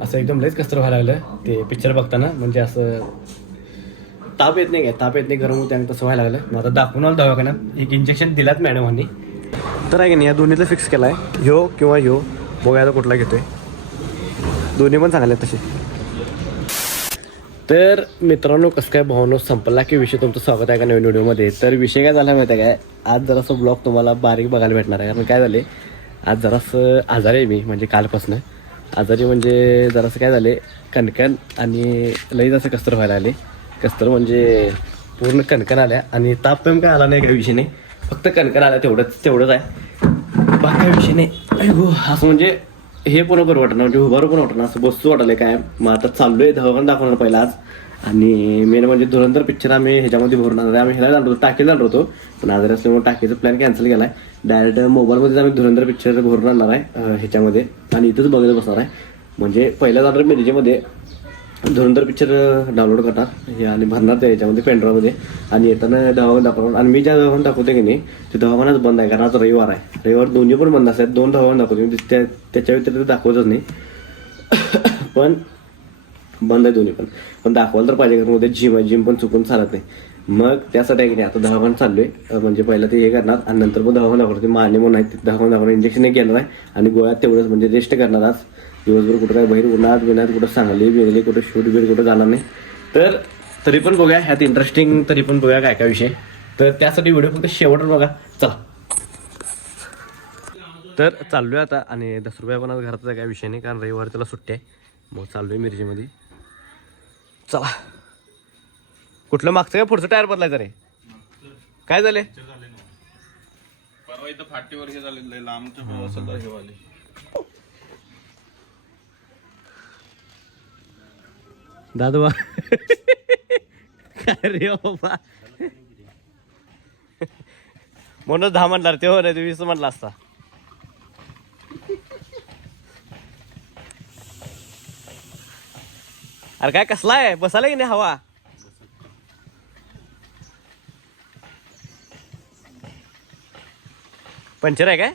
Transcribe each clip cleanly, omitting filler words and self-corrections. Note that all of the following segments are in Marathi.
असं एकदम लयच कसतर व्हायला लागलं ते पिक्चर बघताना. म्हणजे असं ताप येत नाही काय, ताप येत नाही, गरम होते आणि तसं व्हायला लागलं. मग आता दाखवून आलो दवाखान्यात, एक इंजेक्शन दिलात मॅडमांनी. तर आहे की नाही, या दोन्हीतलं फिक्स केला आहे, ह्यो किंवा ह्यो. बघूया आता कुठला घेतोय. दोन्ही पण चांगले आहेत तसे. तर मित्रांनो, कसं काय भावनो संपला की विषय, तुमचं स्वागत आहे का नवीन व्हिडिओमध्ये. तर विषय काय झाला माहिती आहे काय, आज जरासं ब्लॉग तुम्हाला बारीक बघायला भेटणार आहे. कारण काय झाले, आज जरासं आजारी आहे मी, म्हणजे कालपासून आजारी. म्हणजे जरासं काय झाले, कणकण आणि लई जसं कसतर व्हायला आले. कसतर म्हणजे पूर्ण कणकण आल्या आणि ताप पण काय आला नाही, काही विषय नाही, फक्त कणकण आल्या, तेवढंच आहे, बाकी काही विषय नाही. असं म्हणजे हे पण बरं वाटणार, म्हणजे उभारू पण वाटणार, असं बसतो वाटलं काय. मग आता चाललोय दवाखान्यात दाखवणार पहिला आज. आणि मेन म्हणजे धुरंधर पिक्चर आम्ही ह्याच्यामध्ये भरणार आहे. आम्ही ह्याला जाणार होतो, टाकीला जाणार होतो, पण आजारी असल्यामुळे टाकीचा प्लॅन कॅन्सल केला आहे. डायरेक्ट मोबाईलमध्ये आम्ही धुरंधर पिक्चर भरून आणणार आहे ह्याच्यामध्ये, आणि इथंच बघत बसणार आहे. म्हणजे पहिल्या जाणार मिरजेमध्ये धुरंधर पिक्चर डाउनलोड करणार हे आणि भरणार त्या ह्याच्यामध्ये पेनड्राईव्हमध्ये, आणि येताना दवाखान्यात दाखवणार. आणि मी ज्या दवाखान्यात दाखवते की नाही, ते दवाखानाच बंद आहे, कारण आज रविवार आहे. रविवार दोन्ही पण बंद असतात. 2 दवाखाने दाखवते मी, त्याच्या व्यतिरिक्त दाखवतच नाही. पण बंद आहे दोन्ही पण दाखवायला तर पाहिजे, कारण उद्या जिम पण चुकून चालत नाही. मग त्यासाठी आहे की नाही, आता दवाखाना चाललोय. म्हणजे पहिलं ते हे करणार आणि नंतर पण दवाखाना दाखवते. माने म्हणून आहेत, दवाखाना दाखवणार, इंजेक्शन एक घेणार आहे आणि गोळ्यात तेवढंच, म्हणजे रेस्ट करणार आज दिवसभर. कुठं काय बाहेर उन्हात कुठं सांगली बिगली कुठं शूट बीट कुठं जाणार नाही. तर तरी पण बघूया ह्यात इंटरेस्टिंग, तरी पण बघूया काय काय विषय. तर त्यासाठी व्हिडिओ फक्त शेवट बघा, चला. तर चाललोय आता, आणि 10 रुपया पण आज घराचा काय विषय नाही, कारण रविवार त्याला सुट्टी आहे. मग चाललोय मिरजेमध्ये, चला. कुठलं मागचं काय पुढचं टायर बदलायचं रे? काय झाले? परवा इथं फाटीवर हे झाले, लांबचं हे वाले. दादू काय रे बाबा, म्हणून 10 म्हणणार ते, हो नाही 20 म्हणला असता. अरे काय कसला आहे, बसायला की नाही हवा? पंचर आहे काय?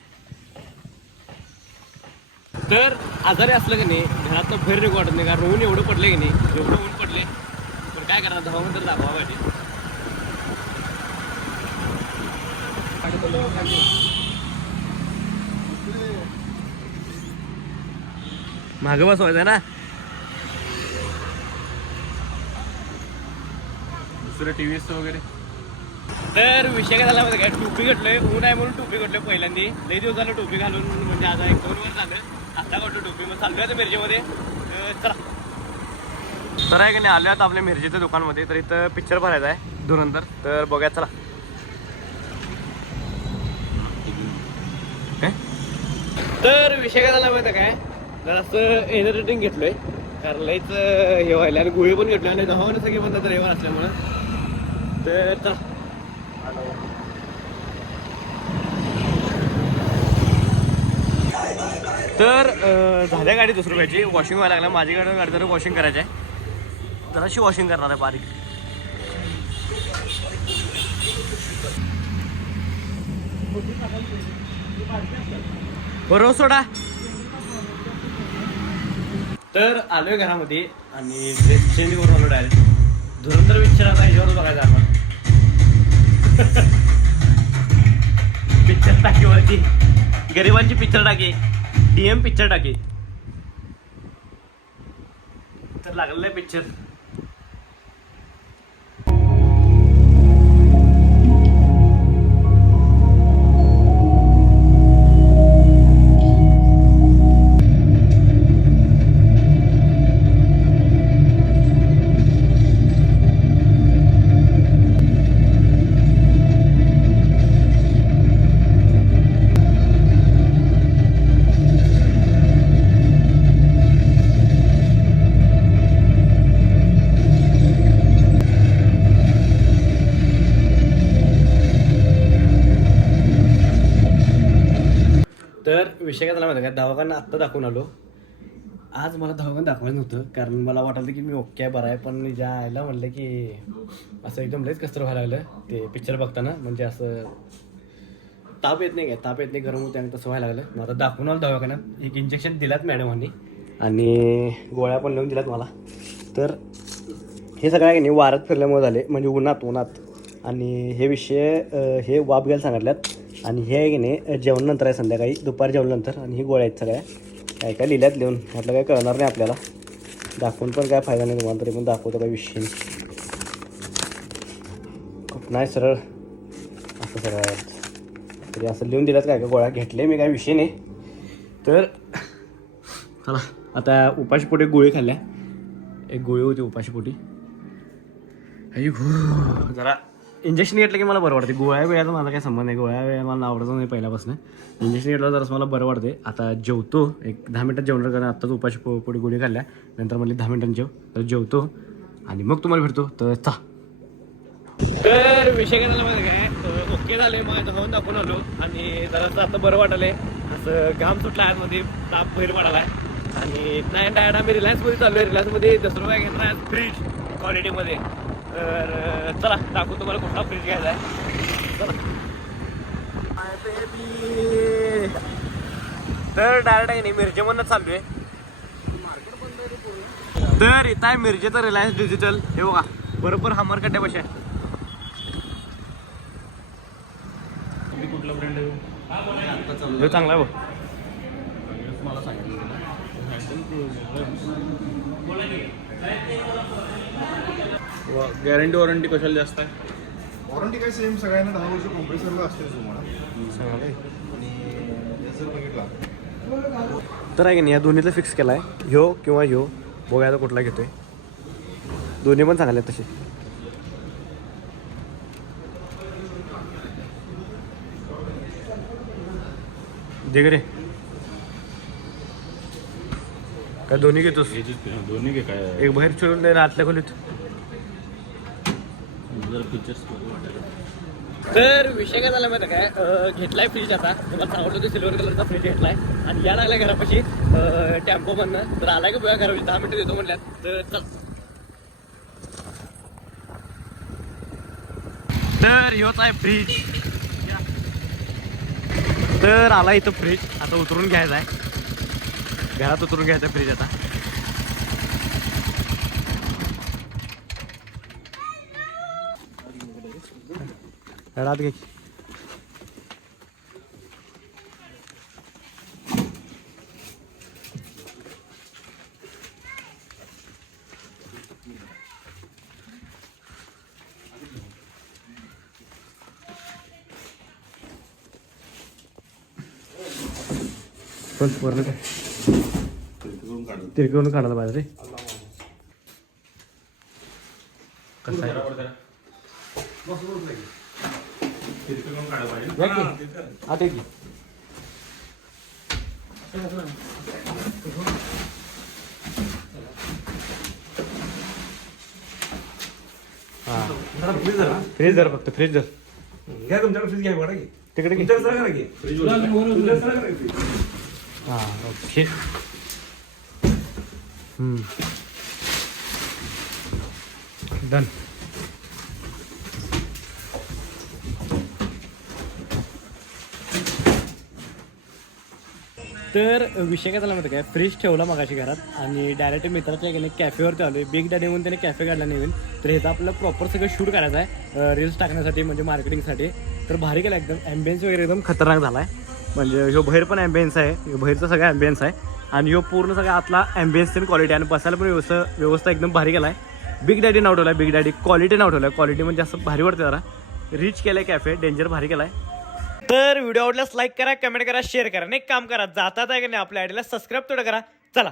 तर आजारी असलं की नाही, घरातनं बाहेर निघू वाटत नाही, कारण ऊन एवढं पडले की नाही, एवढं ऊन पडले. पण काय करणार, दवाखान्यात तर दाखवा पाहिजे. मागं बसवायचं ना. दुसरं टीव्ही वगैरे. तर विषय काय झाला माहिती काय, टोपी घातलोय, ऊन आहे म्हणून टोपी घातलोय पहिल्यांदा. लई दिवस झालं टोपी घालून, म्हणजे आता 1-2 वर्ष झालं आता घालतो टोपी. मग चाललोय आता मिरजेमध्ये, चला. तर आहे की नाही, आलो आता आपल्या मिरजेच्या दुकानमध्ये. तर इथं पिक्चर भरायचा आहे धुरंधर, तर बघूया चला. तर विषय काय झाला माहिती काय, जरासं एनर्जी ड्रिंक घेतलोय, कारण लईच हे व्हायला, आणि गोळी पण घेतलोय, आणि दवाखाने सगळे बंद तर रविवार असल्यामुळं. तर चला. तर झाल्या गाडी 2 रुपयाची, वॉशिंग व्हायला लागला. माझी गाडी जरा वॉशिंग करायची आहे, जराशी वॉशिंग करणार आहे बारीक. बरोबर सोडा. तर आलोय घरामध्ये आणि ड्रेस चेंज करून आलो डायरेक्ट. धुरंधर पिक्चर आता ह्याच्यावर बघायचा आपण. पिक्चर टाकीवरती, गरिबांची पिक्चर टाकी, DM पिक्चर टाकी. तर लागलेलं आहे पिक्चर. तर विषय काय झाला माहिती का, दवाखाना आत्ता दाखवून आलो. आज मला दवाखाना दाखवायचं नव्हतं, कारण मला वाटलं की मी ओके बरं आहे. पण ज्या आईला म्हणलं की असं एकदम लयच कसतर व्हायला लागलं ते पिक्चर बघताना. म्हणजे असं ताप येत नाही काय, ताप येत नाही, गरम होते आणि तसं व्हायला लागलं. मग आता दाखवून आलो दवाखान्यात, एक इंजेक्शन दिलात मॅडमांनी, आणि गोळ्या पण लिहून दिल्यात मला. तर हे सगळं आहे की नाही वारात फिरल्यामुळे झाले, म्हणजे उन्हात. आणि हे विषय हे वाफ घ्यायला सांगितल्यात. आणि हे आहे की नाही जेवणानंतर आहे, संध्याकाळी दुपारी जेवणानंतर. आणि ही गोळ्या आहेत सगळ्या, काय काय लिहिल्यात लिहून. म्हटलं काय कळणार नाही आपल्याला, दाखवून पण काय फायदा नाही तुम्हाला, तरी पण दाखवतो काय विषय नाही. सरळ असं सगळं तरी असं लिहून दिल्यात, काय काय गोळ्या घेतले मी, काय विषय नाही. तर चला आता उपाशीपोटी गोळी खाल्ल्या, एक गोळी होती उपाशीपोटी. जरा इंजेक्शन घेतलं की मला बरं वाटते. गोळ्या वेळाचा माझा काही संबंध नाही, गोळ्या वेळा मला आवडतच नाही पहिल्यापासून. इंजेक्शन घेतलं जरास मला बरं वाटते. आता जेवतो, एक 10 मिनिटात जेवणार, कारण आत्ताच उपाशीपोटी गोळी खाल्ल्या, नंतर मला 10 मिनिटांनी तर जेवतो आणि मग तुम्हाला भेटतो. तर चा तर विषय काय झाला माहिती काय, ओके झाले, मग जाऊन दाखवून आलो. आणि जरासं आता बरं वाटलं आहे, असं घाम सुटला आहे, मध्ये ताप बाहेर पडाला आहे. आणि नाही डायरेक्ट आम्ही रिलायन्समध्ये चाललो आहे. रिलायन्समध्ये 10 रुपये घेणार आहे फ्रीज क्वालिटीमध्ये. तर चला दाखवू तुम्हाला कुठला फ्रीज घ्यायचा आहे. चला तर डायरेक्ट आहे नाही मिरजेमधून चाललो आहे. तर इथं आहे मिरजेचं रिलायन्स डिजिटल. हे बघा बरोबर हमरकट्ट्यापाशी आहे. कुठला ब्रँड आहे आता चालू हे चांगला आहे बघ. मला सांगितलं गॅरंटी वॉरंटी कशाला जास्त आहे? वॉरंटी काय सेम सगळ्यांना 10 वर्ष कॉम्प्रेसरला असते तुम्हाला. चांगलं आहे. आणि जर बघितला तर आहे की नाही या दोन्हीला फिक्स केला आहे, ह्यो किंवा ह्यो. बघूया आता कुठला घेतोय. दोन्ही पण चांगले आहेत तसे. दे रे काय दोन्ही घेतोस? दोन्ही काय एक बाहेर चिरून दे ना आतल्या खोलीत. जर फीचर्स तर विषय काय झाला माहिती काय, घेतलाय फ्रीज आता. तुम्हाला सांगतो ते सिल्वर कलरचा फ्रीज घेतलाय. आणि या लागलाय घरापाशी टेम्पो मधनं. तर आलाय का बघा घरापाशी, 10 मिनिटं देतो म्हणल्यात. तर चल. तर ह्योच आहे फ्रीज. तर आला इथं फ्रीज, आता उतरून घ्यायचा आहे, घरात उतरून घ्यायचा फ्रीज आता. रात घे. पण पूर्ण काय तिरकवून काढायला पाहिजे रे. कसं आहे आता की फ्रीज जर फक्त फ्रीज जर घ्या तुमच्याकडे फ्रीज घ्या बघा की तिकडे घे. तुमच्याकडे सगळं घे तुमच्याकडे सगळं घे. हां ओके. डन. तर विषय काय झाला माहिती काय, फ्रीज ठेवला मगाशी घरात आणि डायरेक्ट मित्राच्या गेले कॅफेवरती आलो. बिग डॅडी म्हणून त्याने कॅफे काढला नवीन. तर ह्याचा आपल्याला प्रॉपर सगळं शूट करायचं आहे रील्स टाकण्यासाठी, म्हणजे मार्केटिंगसाठी. तर भारी केला एकदम. ॲम्बियन्स वगैरे एकदम खतरनाक झाला आहे. म्हणजे ह्यो बाहेर पण ॲम्बियन्स आहे, ह्यो बाहेरचा सगळा ॲम्बियन्स आहे. आणि ह्यो पूर्ण सगळा आतला ॲम्बियन्स आणि क्वालिटी आणि बसायला पण व्यवस्था एकदम भारी केला आहे. बिग डॅडी नाव ठेवला आहे, बिग डॅडी क्वालिटी नाव ठेवलं आहे. क्वालिटी म्हणजे असं भारी वाटतं जरा. रिच केलं आहे कॅफे, डेंजर भारी केला आहे. तर व्हिडिओ आवडल्यास लाईक करा, कमेंट करा, शेअर करा. आणि एक काम करा, जातात आहे की नाही आपल्या आयडीला सबस्क्राईब तेवढं करा. चला.